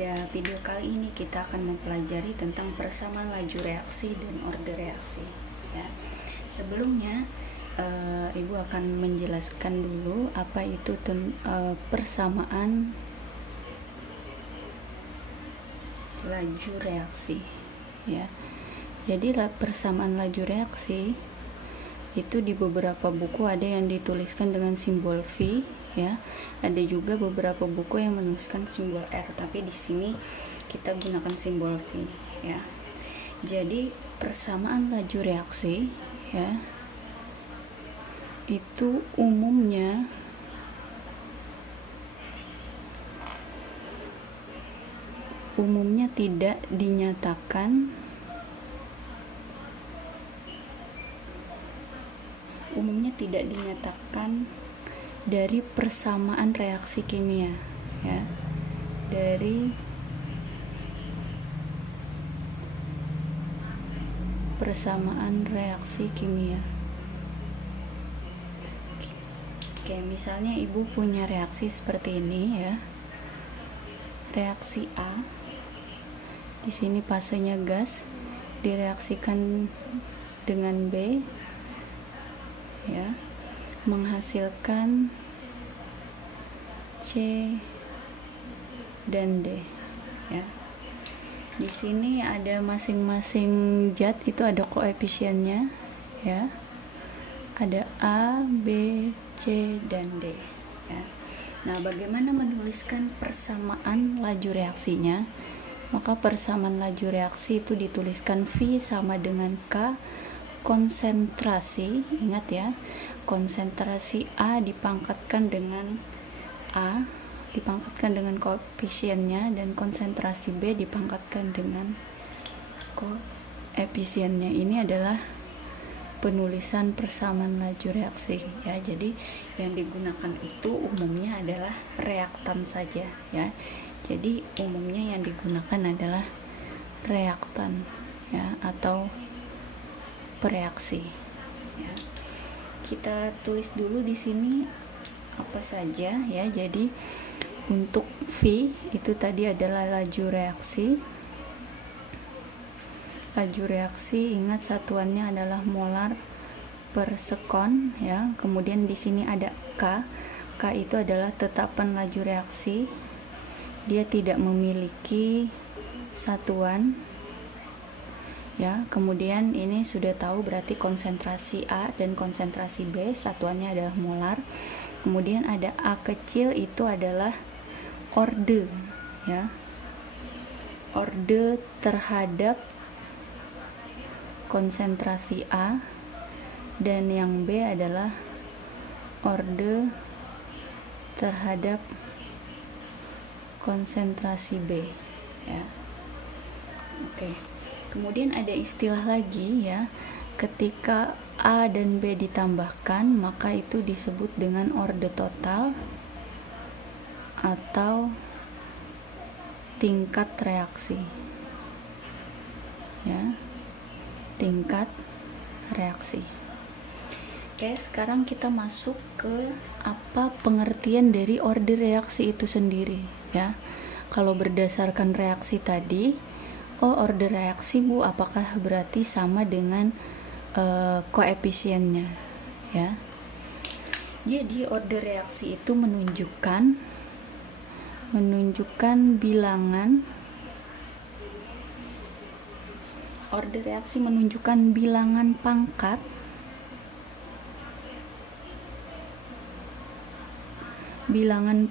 Pada video kali ini kita akan mempelajari tentang persamaan laju reaksi dan order reaksi. Ya. Sebelumnya, Ibu akan menjelaskan dulu apa itu persamaan laju reaksi. Ya. Jadi persamaan laju reaksi itu di beberapa buku ada yang dituliskan dengan simbol V, ya. Ada juga beberapa buku yang menuliskan simbol R, tapi di sini kita gunakan simbol V, ya. Jadi persamaan laju reaksi, ya, itu umumnya tidak dinyatakan dari persamaan reaksi kimia, ya, dari persamaan reaksi kimia. Oke, misalnya Ibu punya reaksi seperti ini, ya. Reaksi A, di sini fasenya gas, direaksikan dengan B, ya, menghasilkan C dan D, ya. Di sini ada masing-masing zat itu ada koefisiennya, ya. Ada A, B, C dan D, ya. Nah, bagaimana menuliskan persamaan laju reaksinya? Maka persamaan laju reaksi itu dituliskan V sama dengan K konsentrasi, ingat ya, konsentrasi A dipangkatkan dengan A, dipangkatkan dengan koefisiennya, dan konsentrasi B dipangkatkan dengan koefisiennya. Ini adalah penulisan persamaan laju reaksi, ya. Jadi yang digunakan itu umumnya adalah reaktan saja, ya. Jadi umumnya yang digunakan adalah reaktan, ya, atau bereaksi, ya. Kita tulis dulu di sini apa saja, ya. Jadi untuk V itu tadi adalah laju reaksi. Laju reaksi, ingat satuannya adalah molar per sekon, ya. Kemudian di sini ada K. K itu adalah tetapan laju reaksi. Dia tidak memiliki satuan, ya. Kemudian ini sudah tahu berarti konsentrasi A dan konsentrasi B satuannya adalah molar. Kemudian ada A kecil itu adalah orde, ya. Orde terhadap konsentrasi A, dan yang B adalah orde terhadap konsentrasi B, ya. Oke. Kemudian ada istilah lagi, ya, ketika A dan B ditambahkan maka itu disebut dengan orde total atau tingkat reaksi, ya, tingkat reaksi. Oke, sekarang kita masuk ke apa pengertian dari orde reaksi itu sendiri, ya. Kalau berdasarkan reaksi tadi, orde reaksi, Bu, apakah berarti sama dengan koefisiennya, ya. Jadi orde reaksi itu menunjukkan bilangan, orde reaksi menunjukkan bilangan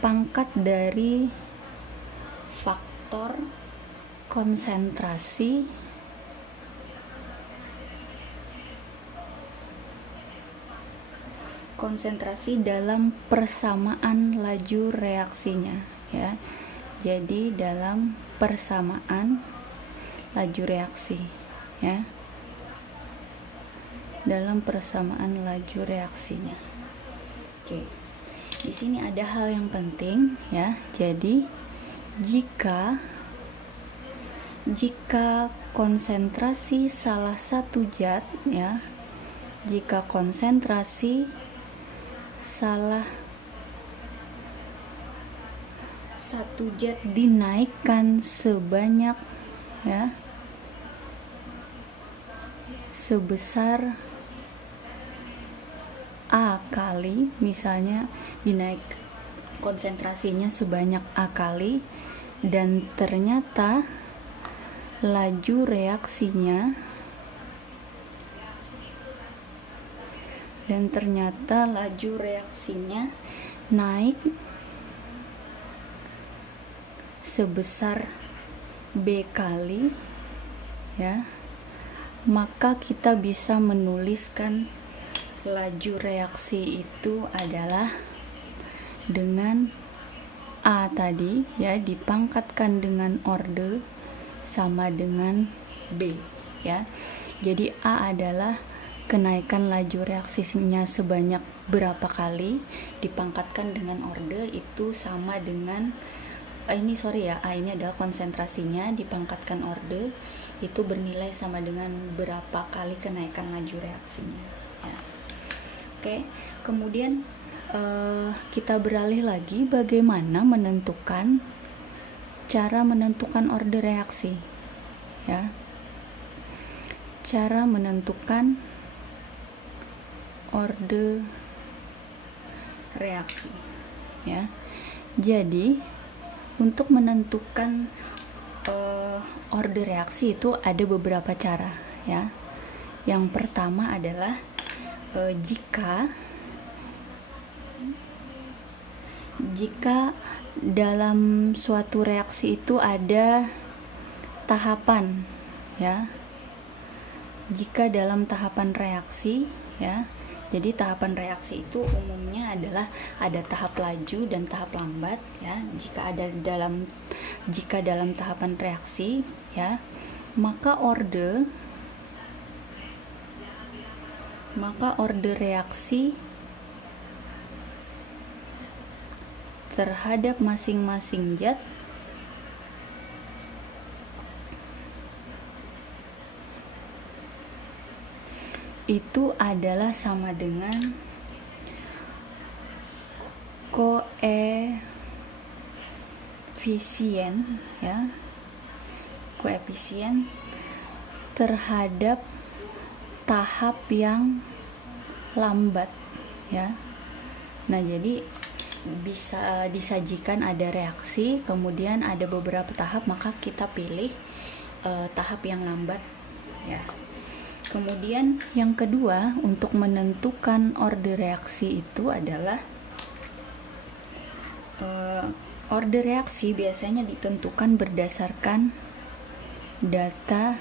pangkat dari faktor konsentrasi dalam persamaan laju reaksinya, ya. Jadi dalam persamaan laju reaksi, ya. Dalam persamaan laju reaksinya. Oke. Di sini ada hal yang penting, ya. Jadi jika konsentrasi salah satu zat, ya, jika konsentrasi satu zat dinaikkan sebanyak, ya, sebesar A kali, misalnya dinaik konsentrasinya sebanyak A kali, dan ternyata laju reaksinya naik sebesar B kali, ya, maka kita bisa menuliskan laju reaksi itu adalah dengan A tadi, ya, dipangkatkan dengan orde sama dengan B, ya. Jadi A adalah kenaikan laju reaksinya sebanyak berapa kali dipangkatkan dengan orde itu sama dengan A ini adalah konsentrasinya dipangkatkan orde itu bernilai sama dengan berapa kali kenaikan laju reaksinya, ya. Oke, kemudian kita beralih lagi bagaimana cara menentukan orde reaksi, ya. Cara menentukan orde reaksi, ya. Jadi untuk menentukan orde reaksi itu ada beberapa cara, ya. Yang pertama adalah jika dalam suatu reaksi itu ada tahapan, ya. Jika dalam tahapan reaksi, ya, jadi tahapan reaksi itu umumnya adalah ada tahap laju dan tahap lambat, ya. Jika dalam tahapan reaksi, ya, maka orde reaksi terhadap masing-masing zat itu adalah sama dengan koefisien, ya, koefisien terhadap tahap yang lambat, ya. Nah, jadi bisa disajikan ada reaksi, kemudian ada beberapa tahap, maka kita pilih tahap yang lambat, ya. Kemudian yang kedua untuk menentukan orde reaksi itu adalah orde reaksi biasanya ditentukan berdasarkan data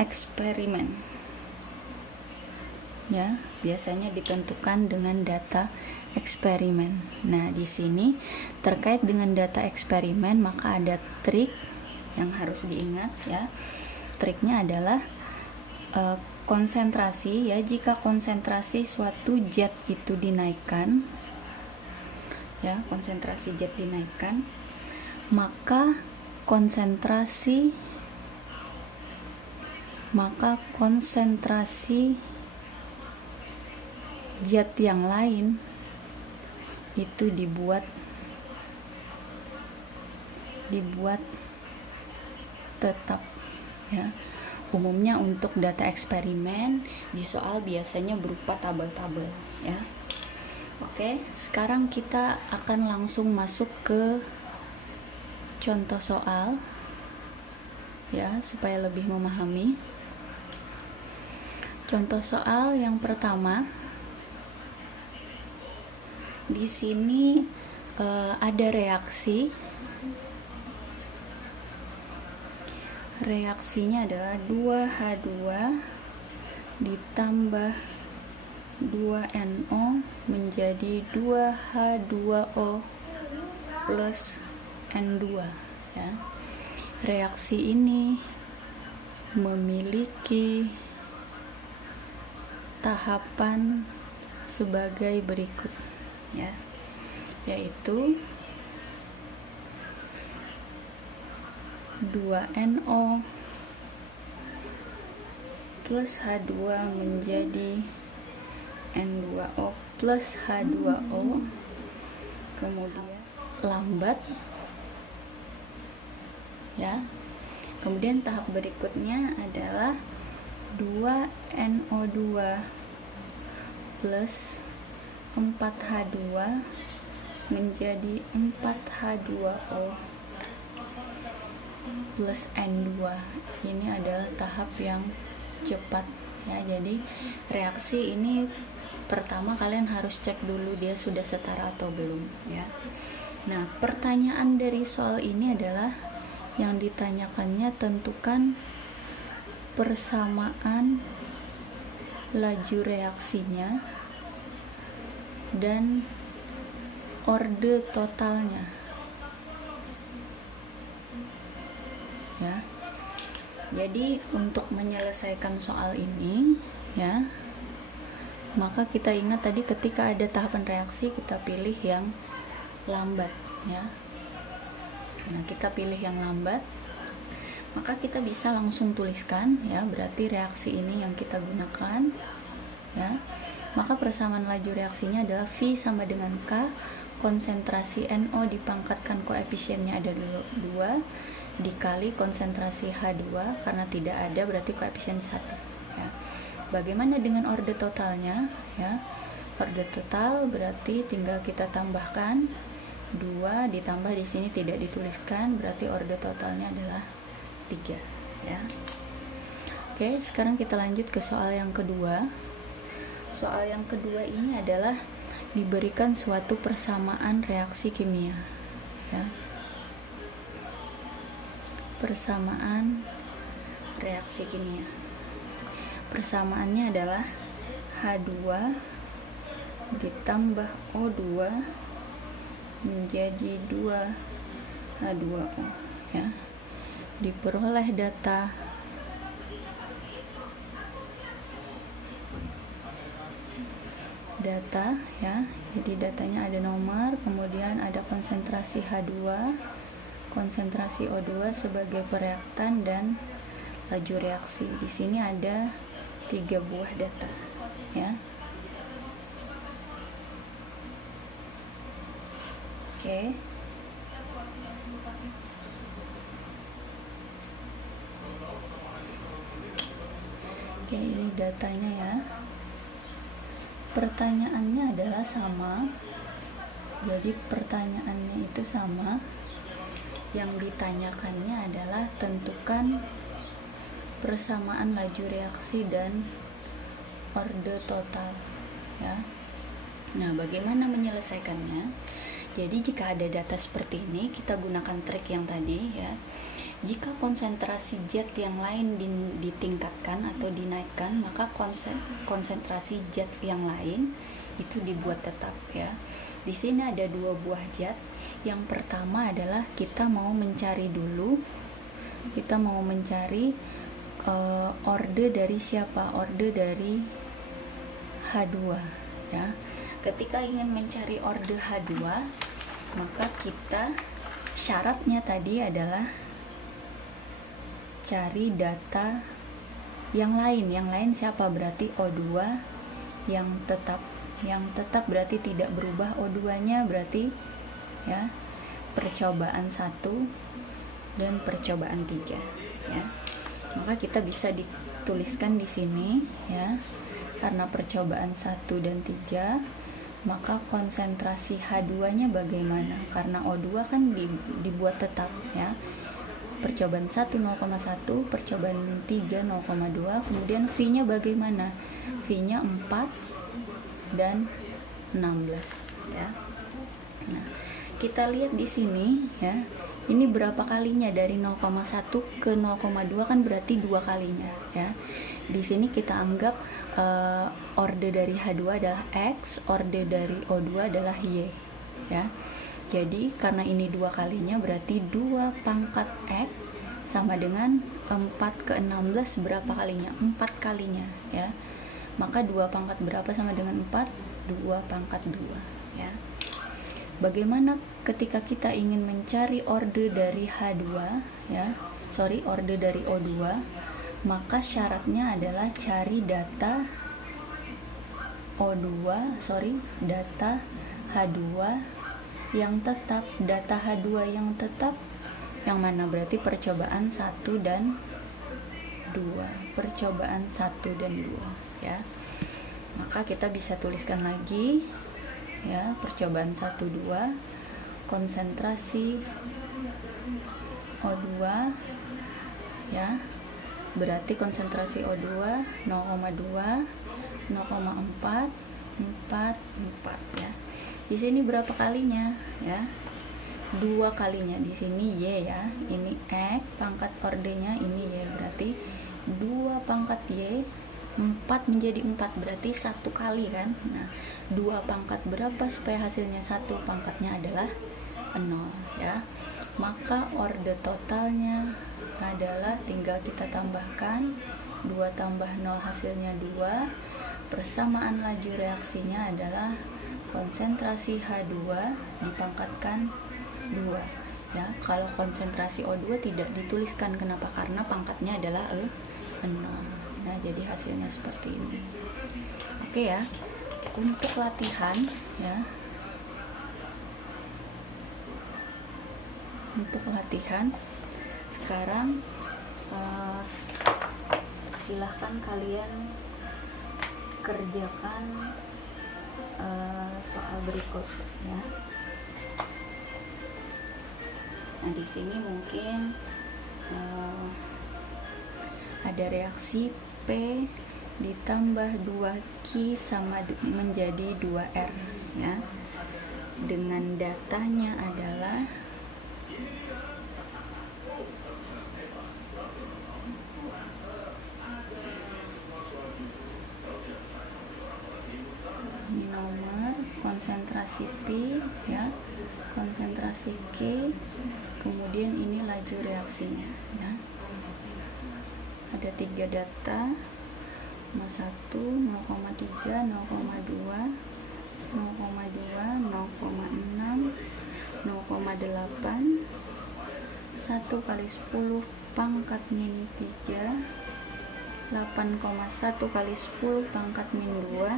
eksperimen, ya, biasanya ditentukan dengan data eksperimen. Nah, di sini terkait dengan data eksperimen maka ada trik yang harus diingat, ya. Triknya adalah konsentrasi, ya, jika konsentrasi suatu zat itu dinaikkan, ya, konsentrasi zat dinaikkan, maka konsentrasi zat yang lain itu dibuat tetap, ya. Umumnya untuk data eksperimen di soal biasanya berupa tabel-tabel, ya. Oke, sekarang kita akan langsung masuk ke contoh soal, ya, supaya lebih memahami. Contoh soal yang pertama, di sini ada reaksi. Reaksinya adalah 2H2 ditambah 2NO menjadi 2H2O plus N2, ya. Reaksi ini memiliki tahapan sebagai berikut, ya, yaitu 2NO plus H2 menjadi N2O plus H2O, kemudian lambat ya. Kemudian tahap berikutnya adalah 2NO2 plus 4H2 menjadi 4H2O plus N2. Ini adalah tahap yang cepat ya. Jadi reaksi ini pertama kalian harus cek dulu dia sudah setara atau belum ya. Nah, pertanyaan dari soal ini adalah yang ditanyakannya tentukan persamaan laju reaksinya dan orde totalnya ya. Jadi untuk menyelesaikan soal ini ya, maka kita ingat tadi ketika ada tahapan reaksi kita pilih yang lambat ya. Nah, kita pilih yang lambat, maka kita bisa langsung tuliskan ya, berarti reaksi ini yang kita gunakan ya. Maka persamaan laju reaksinya adalah V sama dengan K, konsentrasi NO dipangkatkan koefisiennya ada 2 dikali konsentrasi H2 karena tidak ada berarti koefisien 1 ya. Bagaimana dengan orde totalnya ya? Orde total berarti tinggal kita tambahkan 2 ditambah di sini tidak dituliskan, berarti orde totalnya adalah 3 ya. Oke, sekarang kita lanjut ke soal yang kedua. Soal yang kedua ini adalah diberikan suatu persamaan reaksi kimia ya. Persamaan reaksi kimia. Persamaannya adalah H2 ditambah O2 menjadi 2H2O ya. Diperoleh data ya. Jadi datanya ada nomor, kemudian ada konsentrasi H2, konsentrasi O2 sebagai pereaktan dan laju reaksi. Di sini ada 3 buah data ya. Oke. Oke, ini datanya ya. Pertanyaannya adalah sama. Jadi pertanyaannya itu sama. Yang ditanyakannya adalah tentukan persamaan laju reaksi dan orde total ya. Nah, bagaimana menyelesaikannya? Jadi jika ada data seperti ini, kita gunakan trik yang tadi ya. Jika konsentrasi zat yang lain ditingkatkan atau dinaikkan, maka konsentrasi zat yang lain itu dibuat tetap ya. Di sini ada 2 buah zat. Yang pertama adalah kita mau mencari dulu, kita mau mencari orde dari siapa? Orde dari H2 ya. Ketika ingin mencari orde H2, maka kita syaratnya tadi adalah cari data yang lain. Yang lain siapa? Berarti O2 yang tetap berarti tidak berubah O2-nya, berarti ya percobaan 1 dan percobaan 3 ya. Maka kita bisa dituliskan di sini ya. Karena percobaan 1 dan 3, maka konsentrasi H2-nya bagaimana? Karena O2 kan dibuat tetap ya. Percobaan 1 0,1, percobaan 3 0,2, kemudian V-nya bagaimana? V-nya 4 dan 16 ya. Nah, kita lihat di sini ya. Ini berapa kalinya dari 0,1 ke 0,2 kan berarti 2 kalinya ya. Di sini kita anggap orde dari H2 adalah X, orde dari O2 adalah Y ya. Jadi karena ini 2 kalinya berarti 2 pangkat X sama dengan 4 ke 16 berapa kalinya? 4 kalinya ya. Maka 2 pangkat berapa sama dengan 4? 2 pangkat 2 ya. Bagaimana ketika kita ingin mencari orde dari H2 ya, orde dari O2, maka syaratnya adalah cari data data H2 yang tetap, data H2 yang tetap yang mana? Berarti percobaan 1 dan 2. Percobaan 1 dan 2 ya. Maka kita bisa tuliskan lagi ya, percobaan 1 2 konsentrasi O2 ya. Berarti konsentrasi O2 0,2 0,4 4 ya. Di sini berapa kalinya ya? 2 kalinya. Di sini Y ya. Ini X pangkat ordenya, ini Y, berarti 2 pangkat Y, 4 menjadi 4, berarti 1 kali kan. Nah, 2 pangkat berapa supaya hasilnya 1? Pangkatnya adalah 0 ya. Maka orde totalnya adalah, tinggal kita tambahkan 2 tambah 0 hasilnya 2. Persamaan laju reaksinya adalah konsentrasi H2 dipangkatkan 2 ya. Kalau konsentrasi O2 tidak dituliskan, kenapa? Karena pangkatnya adalah 0. Nah, jadi hasilnya seperti ini. Oke ya. Untuk latihan ya. Untuk latihan sekarang silahkan kalian kerjakan soal berikut ya. Nah, di sini mungkin ada reaksi P ditambah 2Q sama menjadi 2R ya. Dengan datanya adalah ini nomor, konsentrasi P ya, konsentrasi Q, kemudian ini laju reaksinya ya. Ada 3 data, 1, 0,3, 0,2, 0,2, 0,6, 0,8, 1 kali 10 pangkat min 3, 8,1 kali 10 pangkat min 2,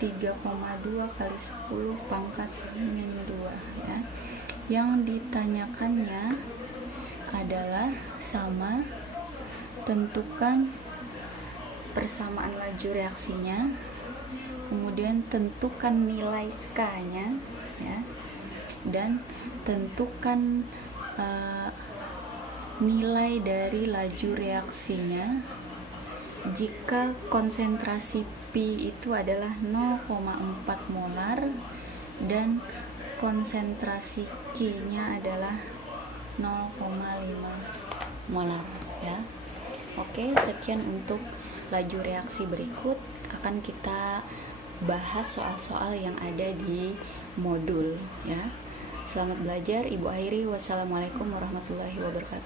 3,2 kali 10 pangkat min 2 ya. Yang ditanyakannya adalah sama, tentukan persamaan laju reaksinya, kemudian tentukan nilai K-nya ya, dan tentukan nilai dari laju reaksinya jika konsentrasi P itu adalah 0,4 molar dan konsentrasi Q-nya adalah 0,5 molar ya. Oke, sekian untuk laju reaksi. Berikut akan kita bahas soal-soal yang ada di modul ya. Selamat belajar Ibu Airi. Wassalamualaikum warahmatullahi wabarakatuh.